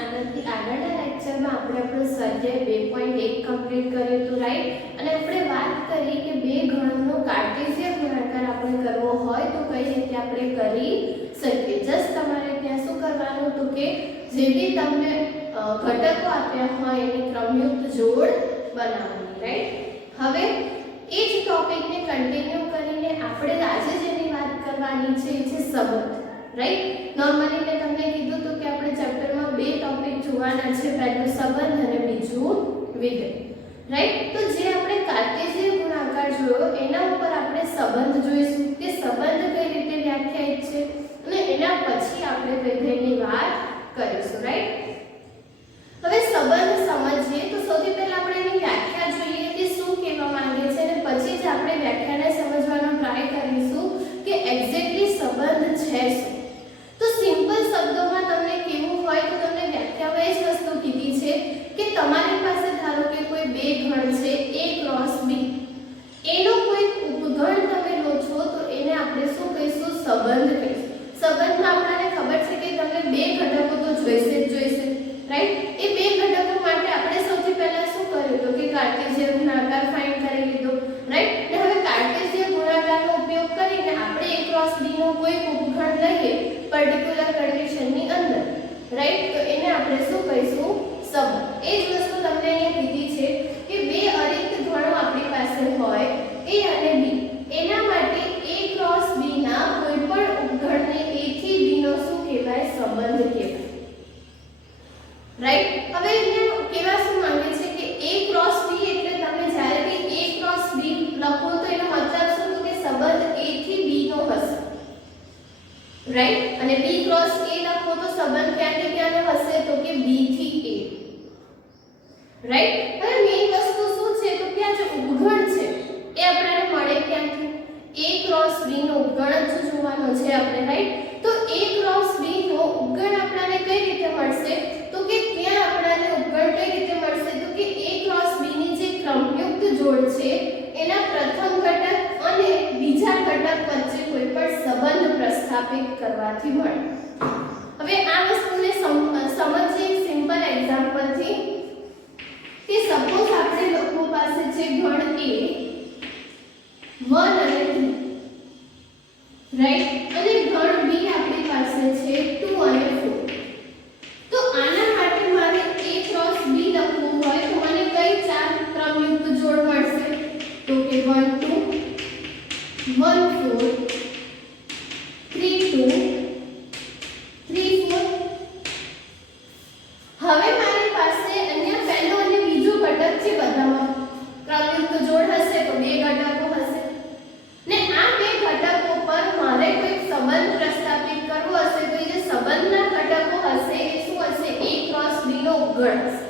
આનાથી આગળના લેક્ચરમાં આપણે આપણો સ્વાધ્યાય 2.1 કમ્પ્લીટ કર્યું હતું, રાઈટ? અને આપણે વાત કરી કે બે ઘણનો કાર્ટેશિયન ગુણાકાર આપણે કરવો હોય તો કઈ રીતે આપણે કરી શકીએ. જસ્ટ તમારે ત્યાં શું કરવાનું હતું કે જે બી તમને ઘટકો આપ્યા હોય એની ક્રમયુક્ત જોડ બનાવવાની, રાઈટ? હવે એ જ ટોપિકને કન્ટિન્યુ કરીને આપણે આજે જેની વાત કરવાની છે એ છે સંબંધ, રાઈટ? નોર્મલી મેં તમને કીધું હતું કે આપણે ચેપ્ટરમાં બે ટોપિક જોવાના છે, પહેલું સંબંધ અને બીજું વિધેય, રાઈટ? તો જે આપણે કાર્ટેશિયન ગુણાકાર જોયો એના ઉપર આપણે સંબંધ જોઈશું કે સંબંધ કઈ રીતે વ્યાખ્યાયિત છે અને એના પછી આપણે વિધેયની વાત કરીશું, રાઈટ? હવે સંબંધ સમજીએ તો સૌથી પહેલા આપણે એની વ્યાખ્યા જોઈએ કે શું કહેવા માંગે છે અને પછી જ આપણે વ્યાખ્યાને સમજવાનો ટ્રાય કરીશું કે એક્ઝેક્ટલી સંબંધ છે શું. તો સિમ્પલ શબ્દોમાં તમને કેવું હોય તો તમને વ્યાખ્યામાં એ જ વસ્તુ કીધી છે કે તમારી પાસે ધારો કે કોઈ બે ઘણ છે A ક્રોસ B, એનો કોઈ ઉપગણ તમે લો છો તો એને આપણે શું કહીશું? સંબંધ કહીશું. સંબંધમાં આપણને ખબર છે કે તમને બે ઘટકો તો જોઈશે જ જોઈશે, રાઈટ? એ બે ઘટકો માટે આપણે સૌથી પહેલા શું કર્યું તો કે કાર્ટેશિયન ગુણાકાર ફાઇન્ડ કરી લીધો, રાઈટ? ને હવે કાર્ટેશિયન ગુણાકારનો ઉપયોગ કરીને આપણે A ક્રોસ B નો કોઈ ઉપગણ લઈએ પર્ટિક્યુલર કન્ડિશનની અંદર, રાઈટ? તો એને આપણે શું કહીશું? સંબંધ. એ જ વસ્તુ તમને અહીંયા કીધી છે કે બે અરિક્ત ઘણો આપણી પાસે હોય A અને B, એના માટે A ક્રોસ B ના કોઈપણ ઉપગણને A થી B નો શું કહેવાય? સંબંધ કહેવાય, રાઈટ? હવે અહીંયા કેવા શું માંગે છે કે A ક્રોસ B એટલે તમે જ્યારે બી A ક્રોસ B લખો તો એનો મતલબ શું? તો કે સંબંધ A થી B નો હશે, રાઈટ? અને B ક્રોસ A લખો તો સંબંધ ક્યાંથી ક્યાંનો હશે? તો કે B થી A, રાઈટ? હવે મેઈન વસ્તુ શું છે તો કે આ જે ઉપગણ છે એ આપણને મળે ક્યાંથી? A ક્રોસ B નો ઉપગણ જ જોવાનો છે આપણે, રાઈટ? તો A ક્રોસ B નો ઉપગણ આપણને કઈ રીતે મળશે? તો કે ત્યાં આપણને ઉપગણ કઈ રીતે મળશે? તો કે A ક્રોસ B ની જે ક્રમયુક્ત જોડ છે એના પ્રથમ ઘટક અને બીજા ઘટક વચ્ચે કોઈ પણ સંબંધ પ્રસ્થાપિત કરવાથી મળે. હવે આ વસ્તુને સમજીએ એક સિમ્પલ એક્ઝામ્પલ થી કે સપોઝ આપણે લોકો પાસે છે ઘણ A 1 અને 2, રાઈટ? અને ઘણ B આપણી પાસે છે 2 અને 4. તો આના માટે મારે A ક્રોસ B લખવું હોય તો મને કઈ ચાર ક્રમયુક્ત જોડ મળશે? તો કે 1 2 1 4 3 2 3 4. હવે મારી પાસે અહીંયા પહેલો અને બીજો ઘટક છે, બધામાં ક્રમયુક્ત જોડ હશે તો બે ઘટકો હશે ને આ બે ઘટકો પર મારે કોઈ સંબંધ પ્રસ્થાપિત કરવો હશે તો એ જે સંબંધના ઘટકો હશે એ શું હશે? A ક્રોસ B નો ઉપગણ હશે.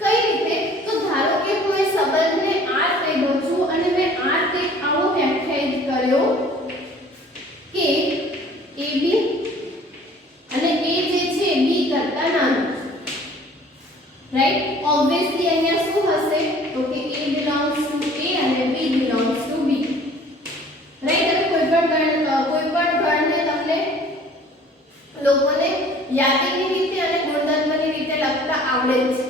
કઈ રીતે? તો ધારો કે હું એ સંબંધને R કહી દઉં છું અને મેં R કંઈક આવો વ્યાખ્યાયિત કર્યો કે AB અને A જે છે B કરતા નાનો, રાઈટ? ઓબ્વિયસલી અહીંયા શું હશે? તો કે A belongs to A અને B belongs to B, right? હવે કોઈ પણ ગણને તમને લોકોને યાદીની રીતે અને ગુણધર્મની રીતે લખતા આવડે છે,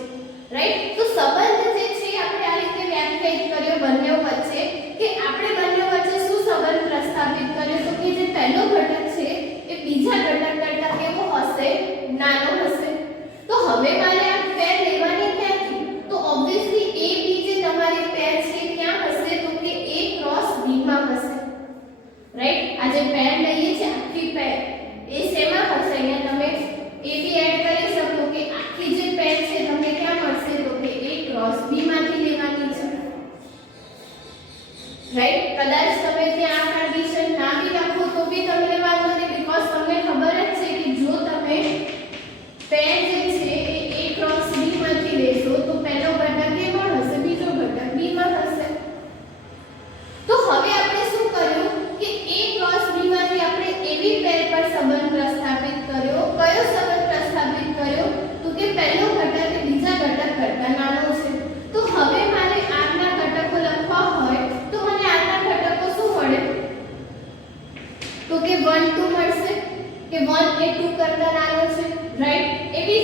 રાઈટ? તો સંબંધ જે છે આપણે આ રીતે વ્યાખ્યાયિત કર્યો બંને વચ્ચે કે આપણે બંને વચ્ચે શું સંબંધ પ્રસ્થાપિત કર્યો તો કે જે પહેલો ઘટક છે એ બીજા ઘટક કરતા કેવો હશે? નાનો હશે. તો હવે મારે આ પેર લેવાની ક્યાંથી? તો ઓબ્વિયસલી A B જે તમારી પેર છે ક્યાં હશે? તો કે A ક્રોસ B માં હશે, રાઈટ? આ જે પેર લઈએ છે આખી પેર એ શેમાં હશે? અહીંયા તમે A B એડ કરી શકો કે આખી જે પેર છે તમને ક્યાં મળશે? તો કે A ક્રોસ B માંથી લેવાની છે, રાઈટ? કદાચ તમે ત્યાં આ કન્ડિશન ના બી લખો તો બી તમને વાંધો નહીં, બીકોઝ તમને ખબર જ છે કે જો તમે પેર જે છે એ A ક્રોસ B માંથી લેશો તો પહેલો ઘટક A માં હશે, બીજો ઘટક B માં હશે. તો હવે આપણે શું કર્યું કે A ક્રોસ B માંથી આપણે એવી પેર પર સંબંધ પ્રસ્થાપિત કર્યો. કયો સંબંધ પ્રસ્થાપિત કર્યો? તો કે પહેલો ઘટક એ બીજા ઘટક કરતા નાનો છે. તો હવે મારે R ના ઘટકો લખવા હોય તો મને R ના ઘટકો શું મળે? તો કે 1 2 મળશે કે 1 એ 2 કરતા નાનો છે, રાઈટ? એવી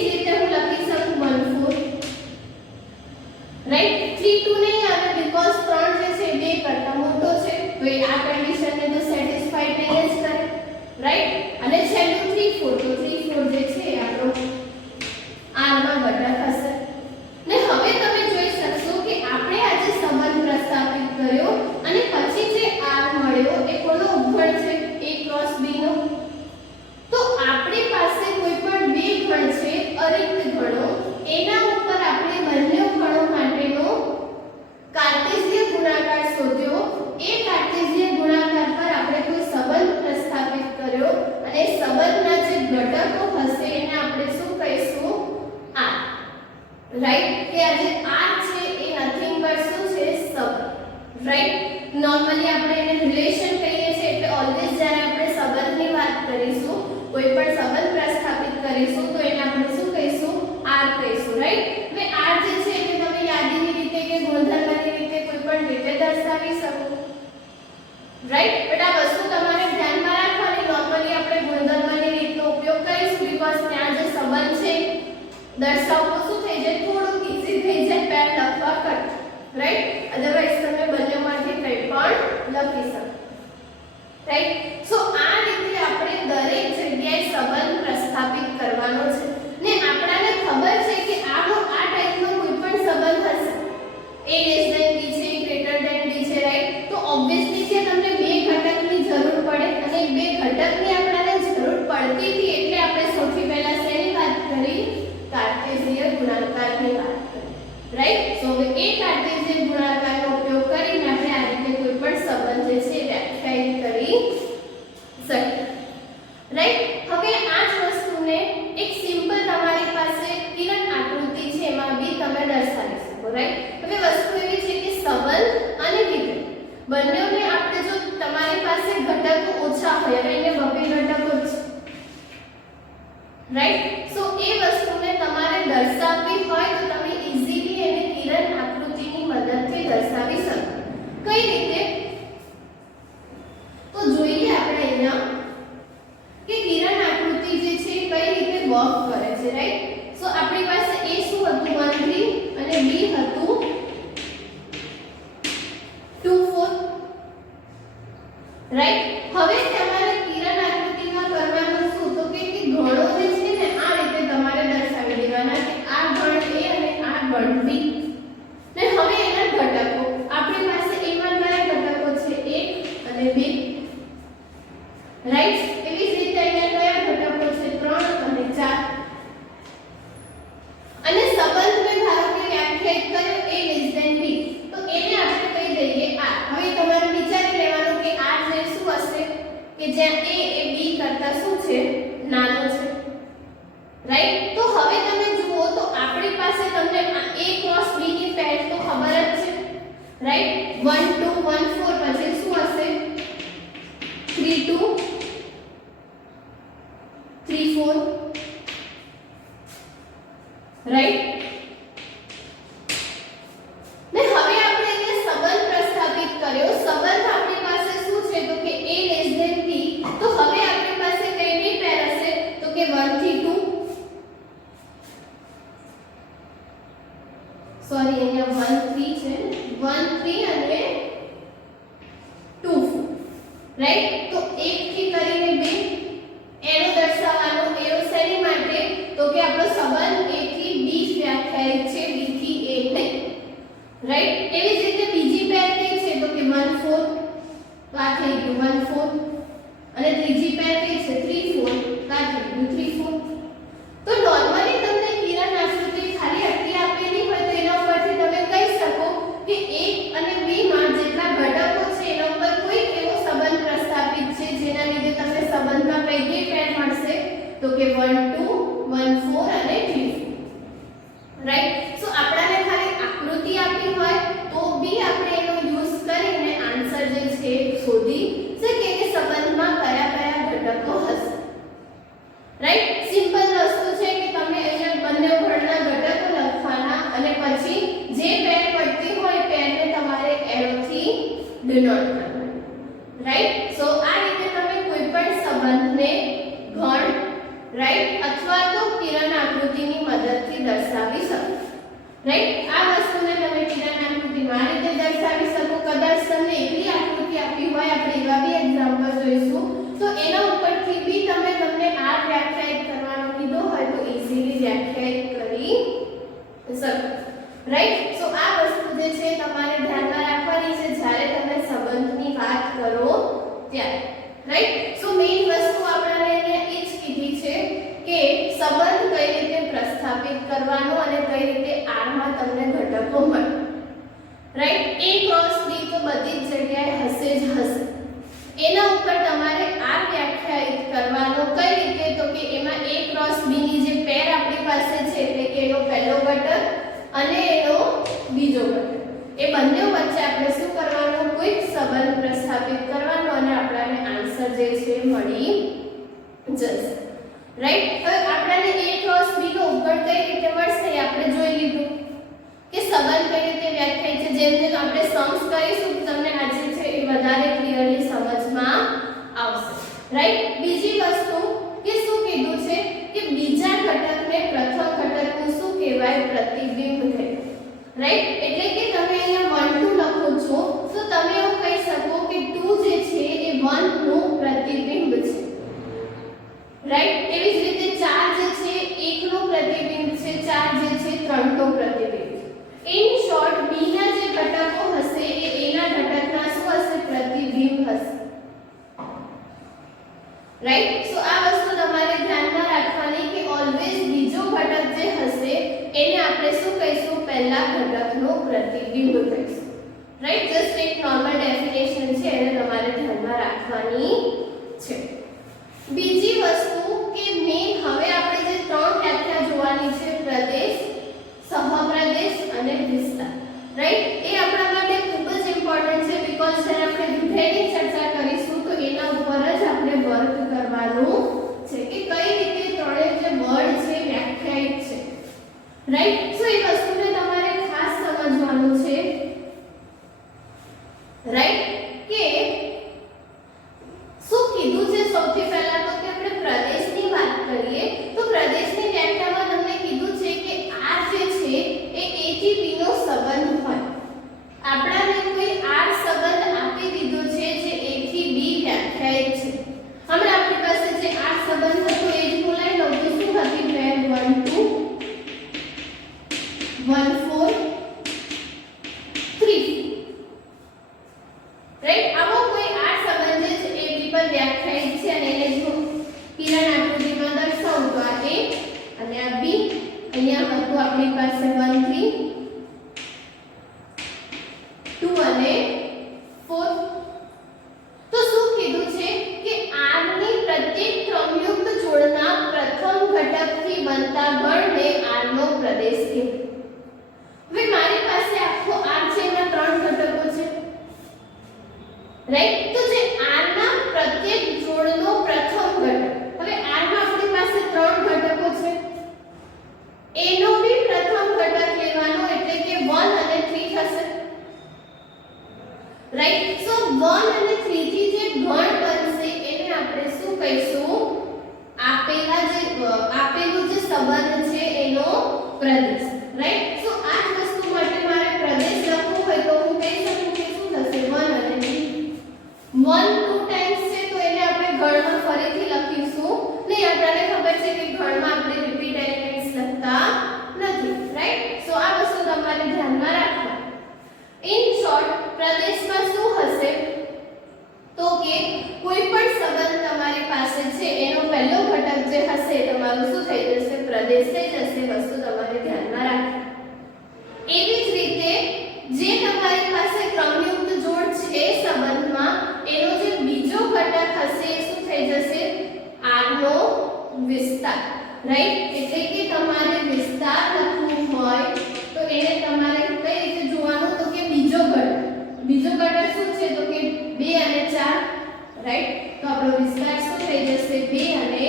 રાઈટ કે આ જે r છે એ નથિંગ બટ શું છે સંબંધ રાઈટ નોર્મલી આપણે એને રિલેશન કહીએ છીએ એટલે ઓલવેઝ જ્યારે આપણે સંબંધની વાત કરીશું કોઈ પણ સંબંધ પ્રસ્થાપિત કરીશું તો એને આપણે શું કહીશું r કહીશું રાઈટ હવે r જે છે એને તમે યાદીની રીતે કે ગુણધર્મની રીતે કોઈ પણ રીતે દર્શાવી શકો રાઈટ બટ આ વસ્તુ તમારે ધ્યાનમાં રાખવાની નોર્મલી આપણે ગુણધર્મની રીતનો ઉપયોગ કરીશું બીકોઝ ત્યાં જે સંબંધ છે દર્શાવવું શું થઈ જાય થોડું ઈઝી થઈ જાય પેન લખવા કરતા રાઈટ અધરવાઇઝ તમે બંનેમાંથી કંઈ પણ લખી શકો રાઈટ સો આ રીતે આપણે દરેક જગ્યાએ સંબંધ પ્રસ્થાપિત કરવાનો છે ને આપણાને ખબર છે કે આ ટાઈપનો કોઈ પણ સંબંધ હશે a less than b છે greater than b છે રાઈટ તો ઓબ્વિયસલી કે તમને બે ઘટકની જરૂર પડે અને બે ઘટકની આપણાને જરૂર પડતી હતી એટલે આપણે સૌથી પહેલા શેની વાત કરી કાર્ટેશિયન ગુણાકારની વાત કરી રાઈટ સો હવે એ કાર્ટેશિયન ગુણાકારનો ઉપયોગ કરીને આપણે આ રીતે કોઈ પણ સંબંધ જે છે વ્યાખ્યાયિત કરી શકીએ રાઈટ હવે આ જ વસ્તુને એક સિમ્પલ તમારી પાસે કિરણ આકૃતિ છે એમાં બી તમે દર્શાવી શકો રાઈટ હવે વસ્તુ એવી છે કે સંબંધ અને વિકલ્પ બંનેને આપણે જો તમારી પાસે ઘટકો ઓછા હોય હવે અહીંયા બબે ઘટકો છે રાઈટ સો એ વસ્તુને તમારે દર્શાવવી હોય તો તમે ઈઝીલી એને કિરણ આકૃતિની મદદથી દર્શાવી શકો કઈ રીતે તો જોઈએ આપણે અહીંયા કે કિરણ આકૃતિ જે છે કઈ રીતે વર્ક કરે છે રાઈટ સો આપણી પાસે a શું હતું 1 3 અને b હતું 2 4 રાઈટ હવે તમારે કિરણ આકૃતિમાં કરવાનું શું તો કે ગણો જે છે ને આ રીતે તમારે દર્શાવી દેવાના કે આ ગણ a અને આ ગણ b ને હવે એના ઘટકો આપણી પાસે a માં કયા ઘટકો છે 1 અને 2 રાઈટ એવી જ રીતે અહીંયા કયા ઘટકો છે 3 અને 4 અને સંબંધને ધારો કે વ્યાખ્યાયિત કર્યો a less than b તો એને આપણે કહી દઈએ r હવે તમારે વિચારી લેવાનું કે r જે શું હશે કે જ્યાં a એ b કરતા શું છે નાનો છે રાઈટ તો હવે તમે જુઓ તો આપણી પાસે તમને a ક્રોસ b ની પેર તો ખબર જ છે રાઈટ 1 2 1 4 પછી શું હશે 3 2 3 4 રાઈટ ને હવે આપણે એને સંબંધ પ્રસ્થાપિત કર્યો સંબંધ આપણી પાસે શું છે તો કે a less than b તો હવે આપણી પાસે કઈની પેર હશે તો કે 1 થી 2 સોરી અહીંયા 1 3 છે 1 3 અને 2 4 રાઈટ તો 1 થી કરીને 2 એનો દર્શાવવાનો એનો શેની માટે તો કે આપણો સંબંધ a થી b વ્યાખ્યાયિત છે b થી a નહીં રાઈટ એવી જ રીતે બીજી પેર કઈ છે તો કે 1 4 તો આ થઈ ગયું 1 4 અને ત્રીજી પેર કઈ છે 3 4 તો આ થઈ ગયું 3 4 તો નોર્મલી તમને કિરણ આકૃતિ ખાલી આટલી આપેલી હોય તો એના ઉપરથી તમે કહી શકો કે a અને b માં જેટલા ઘટકો છે એના ઉપર કોઈ એવો સંબંધ પ્રસ્થાપિત છે જેના લીધે તમને સંબંધમાં કઈ પેર મળશે તો કે 1 2 1 4 અને 3 રાઈટ સો આપણાને ખાલી આકૃતિ આપી હોય તો બી આપણે એનો યુઝ કરીને આન્સર જે છે શોધી શકીએ કે સંબંધમાં કયા કયા ઘટકો હશે રાઈટ સિમ્પલ વસ્તુ છે કે તમે અહીંયા બંને ઘટના ઘટકો લખવાના અને પછી જે પેર પડતી હોય પેરને તમારે એરોથી ડિનોટ કરવાનું રાઈટ સો આ રીતે તમે કોઈ પણ સંબંધને ગણ રાઈટ અથવા તો કિરણ આકૃતિની મદદથી દર્શાવી શકો રાઈટ આ વસ્તુને તમે કિરણ આકૃતિમાં આ રીતે દર્શાવી શકો કદાચ તમને એકલી આકૃતિ આપી હોય આપણે એવા બી એક્ઝામ્પલ જોઈશું તો એના ઉપરથી બી તમને આ વ્યાખ્યાયિત કરવાનો કીધો હોય તો ઈઝીલી વ્યાખ્યાયિત કરી શકો રાઈટ સો આ વસ્તુ જે છે તમારે ધ્યાનમાં રાખવાની છે જ્યારે તમે સંબંધની વાત કરો ત્યારે રાઈટ સો મેઈન વસ્તુ આપણે અહીંયા એ જ કીધી છે કે સંબંધ કઈ રીતે પ્રસ્થાપિત કરવાનો અને કઈ રીતે r માં તમને ઘટકો મળે રાઈટ a ક્રોસ b તો બધી જ જગ્યાએ હશે જ હશે એના ઉપર તમારે r વ્યાખ્યાયિત કરવાનો કઈ રીતે તો કે એમાં a ક્રોસ b ની જે પેર આપણી પાસે છે એટલે કે એનો પહેલો ઘટક અને એનો બીજો ઘટક, એ બંને વચ્ચે આપણે શું કરવાનું, કોઈક સંબંધ પ્રસ્થાપિત કરવાનો અને આપણને આન્સર જે છે મળી જશે. રાઈટ. હવે આપણને a ક્રોસ b નો ઉપગણ કઈ રીતે મળશે એ આપણે જોઈ લીધું કે સંબંધ કઈ રીતે વ્યાખ્યાયિત છે. જેમ જેમ આપણે સમ્સ કરીશું તમને આજે છે એ વધારે ક્લિયરલી સમજમાં આવશે. રાઈટ. બીજી વસ્તુ કે શું કીધું છે કે બીજા ઘટકને પ્રથમ ઘટકનું શું કહેવાય, પ્રતિબિંબ કહેવાય. રાઈટ. એટલે કે તમે અહીંયા 1 2 લખો છો તો તમે એવું કહી શકો કે 2 જે છે એ 1 નું પ્રતિબિંબ છે. રાઈટ. એવી જ રીતે 4 જે છે 1 નું પ્રતિબિંબ છે, 4 જે છે 3 નું પ્રતિબિંબ છે. ઇન શોર્ટ b ના જે ઘટકો હશે એ a ના ઘટકના શું હશે, પ્રતિબિંબ હશે. રાઈટ. સો આ વસ્તુ તમારે ધ્યાનમાં રાખવાની કે ઓલવેઝ બીજો ઘટક જે હશે એને આપણે શું કહીશું, પહેલા ઘટકનો પ્રતિબિંબ કહીશું. રાઈટ. જસ્ટ એક નોર્મલ ડેફિનેશન છે એને તમારે ધ્યાનમાં રાખવાની છે. બીજી વસ્તુ કે મેં હવે આપણે જે ત્રણ વ્યાખ્યા જોવાની છે, પ્રદેશ, સહપ્રદેશ અને વિસ્તાર. રાઈટ. એ આપણા માટે ખૂબ જ ઇમ્પોર્ટન્ટ છે બીકોઝ જ્યારે આપણે વિધેયની ચર્ચા કરીશું તો એના ઉપર જ આપણે વર્ક કરવાનું છે કે કઈ રીતે ત્રણે જે વર્ડ છે વ્યાખ્યાયિત છે. રાઈટ. સો એ વસ્તુને તમારે ખાસ સમજવાનું છે. રાઈટ. કે શું કીધું છે સૌથી પહેલા તો કે આપણે પ્રદેશની વાત કરીએ તો પ્રદેશની વ્યાખ્યામાં તમને કીધું છે કે r જે છે એ a થી b નો સંબંધ હોય. આપણાને કોઈ r સંબંધ આપી દીધો છે જે a થી b વ્યાખ્યાયિત છે. હમણાં આપણી પાસે જે r સંબંધ હતો એ જ બોલાઈ લઉં તો શું હતી, વેર 1 2 1 4 3. રાઈટ. આવો કોઈ r સંબંધ જે છે એ b પર વ્યાખ્યાયિત છે અને એને જો કિરણ આકૃતિમાં દર્શાવું તો આ a અને આ b. અહીંયા હતું આપણી પાસે 1 3 2 અને 4. તો શું કીધું છે કે r ની પ્રત્યેક ક્રમયુક્ત જોડના પ્રથમ ઘટકથી બનતા ગણને r નો પ્રદેશ કહેવાય. હવે મારી પાસે આખો r છે એમાં ત્રણ ઘટકો છે. રાઈટ. તો જે r ના પ્રત્યેક જોડનો પ્રથમ ઘટક, હવે r માં આપણી પાસે ત્રણ ઘટકો છે, એનો બી પ્રથમ ઘટક લેવાનો એટલે કે 1 અને 3 થશે. રાઈટ. સો 1 અને 3 થી જે ગણ બનશે એને આપણે શું કહીશું, આપેલું જે સંબંધ છે એનો પ્રદેશ. રાઈટ. સો આ જ વસ્તુ માટે મારે પ્રદેશ લખવું હોય તો હું કહી શકું કે શું થશે, 1 અને 3. 1 2 ટાઈમ્સ છે તો એને આપણે ગણમાં ફરીથી લખીશું નહીં. આપણને ખબર છે કે ગણમાં આપણે રિપીટ એલિમેન્ટ્સ લખતા નથી. રાઈટ. સો આ વસ્તુ તમારે ધ્યાનમાં રાખવાની. ઇન શોર્ટ પ્રદેશમાં શું હશે તો કે કોઈ પણ સંબંધ તમારી પાસે છે એનો પહેલો ઘટક જે હશે તમારું શું થઈ જશે, પ્રદેશ થઈ જશે. વસ્તુ તમારે ધ્યાનમાં રાખવાની. એવી જ રીતે જે તમારી પાસે ક્રમયુક્ત જોડ છે સંબંધમાં એનો જે બીજો ઘટક હશે એ શું થઈ જશે, r નો વિસ્તાર. રાઈટ. એટલે કે તમારે વિસ્તાર લખવું હોય તો એને તમારે કઈ રીતે જોવાનું તો કે બીજો ઘટક શું છે તો કે 2 અને 4. રાઈટ. તો આપણો વિસ્તાર શું થઈ જશે, 2 અને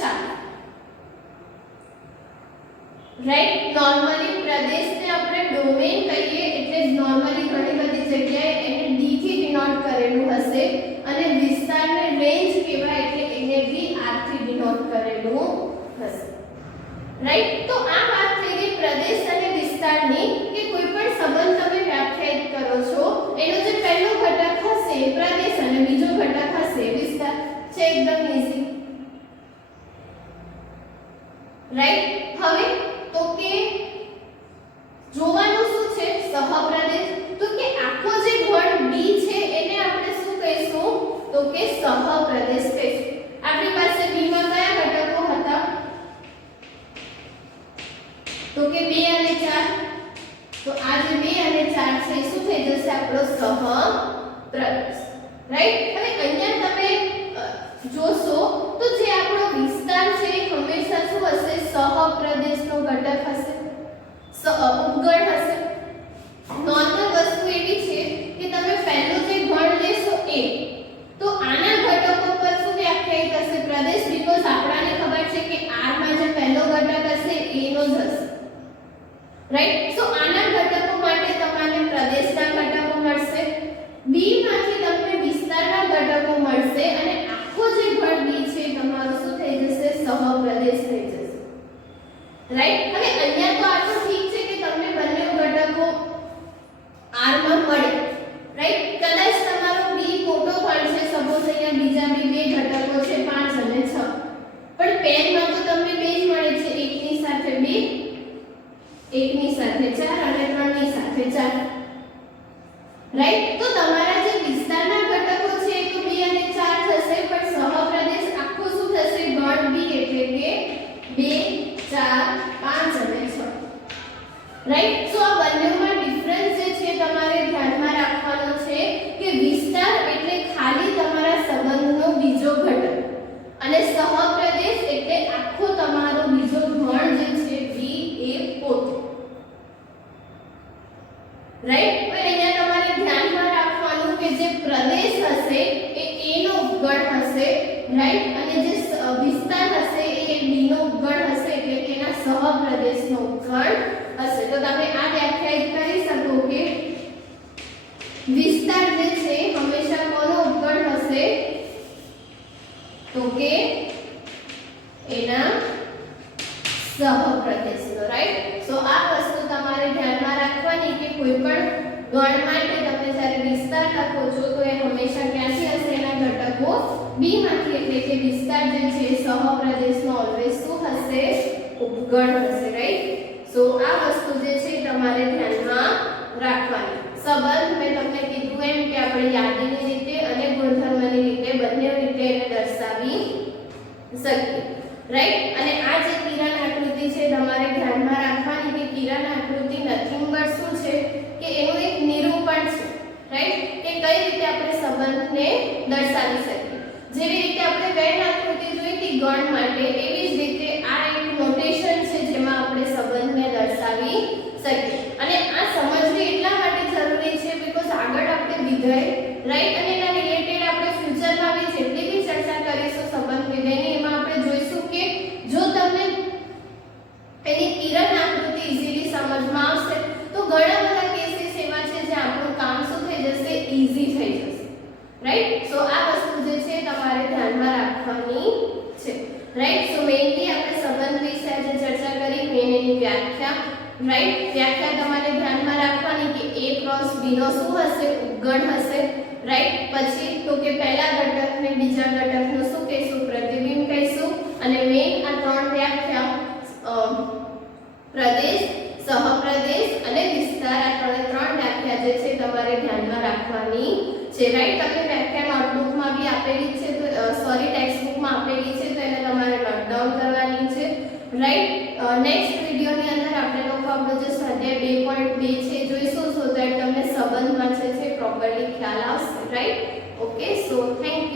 4. રાઈટ. નોર્મલી પ્રદેશને આપણે ડોમેન કહીએ એટલે નોર્મલી ઘણી બધી જગ્યાએ એને d થી ડિનોટ કરેલું હશે અને વિસ્તારને રેન્જ કહેવાય એટલે એને બી r થી ડિનોટ કરેલું હશે. રાઈટ. તો આ વાત થઈ ગઈ પ્રદેશ અને વિસ્તારની કે કોઈ પણ સંબંધ તમે વ્યાખ્યાયિત કરો છો એનો જે પહેલો ઘટક હશે પ્રદેશ અને બીજો ઘટક હશે વિસ્તાર છે. એકદમ ઈઝી. રાઈટ. હવે તો કે જોવાનું શું છે, સહપ્રદેશ. તો કે આખો જે ગણ b છે એને આપણે શું કહીશું તો કે સહપ્રદેશ કહીશું. આપણી પાસે b માં કયા ઘટકો હતા તો કે 2 અને 4. તો આ જે 2 અને 4 છે શું થઈ જશે આપણો સહપ્રદેશ. રાઈટ. હવે અહીંયા તમે જોશો તો જે આપણો વિસ્તાર છે હંમેશા શું હશે, સહપ્રદેશનો ઘટક હશે. રાઈટ. સો આના ઘટકો માટે તમને પ્રદેશના ઘટકો મળશે, બી માંથી તમને વિસ્તારના ઘટકો મળશે અને આખો જે ગણ બી છે તમારો શું થઈ જશે, સહપ્રદેશ થઈ જશે. રાઈટ. હવે અહીંયા તો આ તો ઠીક છે કે તમને બંને ઘટકો R માં મળે. રાઈટ. કદાચ તમારો બી મોટો પણ છે, સપોઝ અહીંયા બીજા બી બે ઘટકો છે 5 અને 6, પણ પેનમાં તો તમને બે જ મળે છે, એકની સાથે 2, એકની સાથે 4 અને 3 ની સાથે 4. રાઈટ. તો તમારા જે વિસ્તારના ઘટકો છે એ તો 2 અને 4 થશે, પણ સહપ્રદેશ આખો શું થશે, ગણ બી એટલે કે 2 4 5 અને 6. રાઈટ. સો આ બંનેમાં ડિફરન્સ જે છે તમારે ધ્યાનમાં રાખવાનો છે કે વિસ્તાર એટલે ખાલી તમારા સંબંધનો બીજો ઘટક અને સહપ્રદેશ એટલે આખો તમારો બીજો ગણ જે છે બી એ પોતે. રાઈટ. હવે અહીંયા તમારે ધ્યાનમાં રાખવાનું કે જે પ્રદેશ હશે એ a નો ઉપગણ હશે. રાઈટ. અને જે વિસ્તાર હશે એ b નો ઉપગણ હશે એટલે કે એના સહપ્રદેશનો ઉપગણ હશે. તો તમે આ વ્યાખ્યાયિત કરી શકો કે વિસ્તાર જે છે હંમેશા કોનો ઉપગણ હશે, તો કે એના સહપ્રદેશનો. રાઈટ. સો આ વસ્તુ તમારે ધ્યાનમાં રાખવાની કે કોઈ પણ ગણ માટે તમે જ્યારે વિસ્તાર લખો છો તો એ હંમેશા ક્યાંથી હશે, એના ઘટકો બી માંથી એટલે કે વિસ્તાર જે છે સહપ્રદેશનો ઓલવેઝ શું હશે, ઉપગણ હશે. રાઈટ. સો આ વસ્તુ જે છે તમારે ધ્યાનમાં રાખવાની. સંબંધ મેં તમને કીધું એમ કે આપણે યાદીની રીતે અને ગુણધર્મની રીતે બંને રીતે એને દર્શાવી શકીએ. રાઈટ. અને આ જે કિરણ આકૃતિ છે તમારે ધ્યાનમાં રાખવાની કે કિરણ આકૃતિ નથિંગ બટ શું છે કે એનું એક નિરૂપણ છે. રાઈટ. કે કઈ રીતે આપણે સંબંધને દર્શાવી શકીએ. જેવી રીતે આપણે વેન આકૃતિ જોઈ હતી ગણ માટે, એવી જ રીતે આ એક નોટેશન છે જેમાં આપણે સંબંધને દર્શાવી શકીએ. અને આ સમજવી એટલા માટે જરૂરી છે બીકોઝ આગળ આપણે વિધેય, રાઈટ, અને એના રિલેટેડ આપણે ફ્યુચરમાં બી જેટલી બી ચર્ચા કરીશું સંબંધ વિધેયની, એમાં આપણે જોઈશું કે જો તમને એની કિરણ આકૃતિ ઈઝીલી સમજમાં આવશે તો ઘણા બધા કેસીસ એવા છે જે આપણું કામ શું થઈ જશે, ઈઝી થઈ જશે. રાઈટ. સો આ વસ્તુ જે છે તમારે ધ્યાનમાં રાખવાની છે. રાઈટ. સો મેઇનલી આપણે સંબંધ વિશે આજે ચર્ચા કરી, મેઇન એની વ્યાખ્યા. રાઈટ. વ્યાખ્યા તમારે ધ્યાનમાં રાખવાની કે a ક્રોસ b નો શું હશે, ઉપગણ હશે. રાઈટ. પછી તો કે પહેલા ઘટકને બીજા ઘટકનું શું કહીશું, પ્રતિબિંબ કહીશું. અને મેઇન આ ત્રણ વ્યાખ્યા પ્રદેશ, સહપ્રદેશ અને વિસ્તાર, આ ત્રણ વ્યાખ્યા જે છે તમારે ધ્યાનમાં રાખવાની છે. રાઈટ. તમે વ્યાખ્યા નોટબુકમાં બી આપેલી છે, તો સોરી ટેક્સ્ટબુકમાં આપેલી છે, તો એને તમારે નોટ ડાઉન કરવાની છે. રાઈટ. નેક્સ્ટ વિડિયોની અંદર આપણે લોકો આપણો જે સ્વાધ્યાય 2.2 છે જોઈશું, સો ધેટ તમને સંબંધમાં છે પ્રોપરલી ખ્યાલ આવશે. રાઈટ. ઓકે. So thank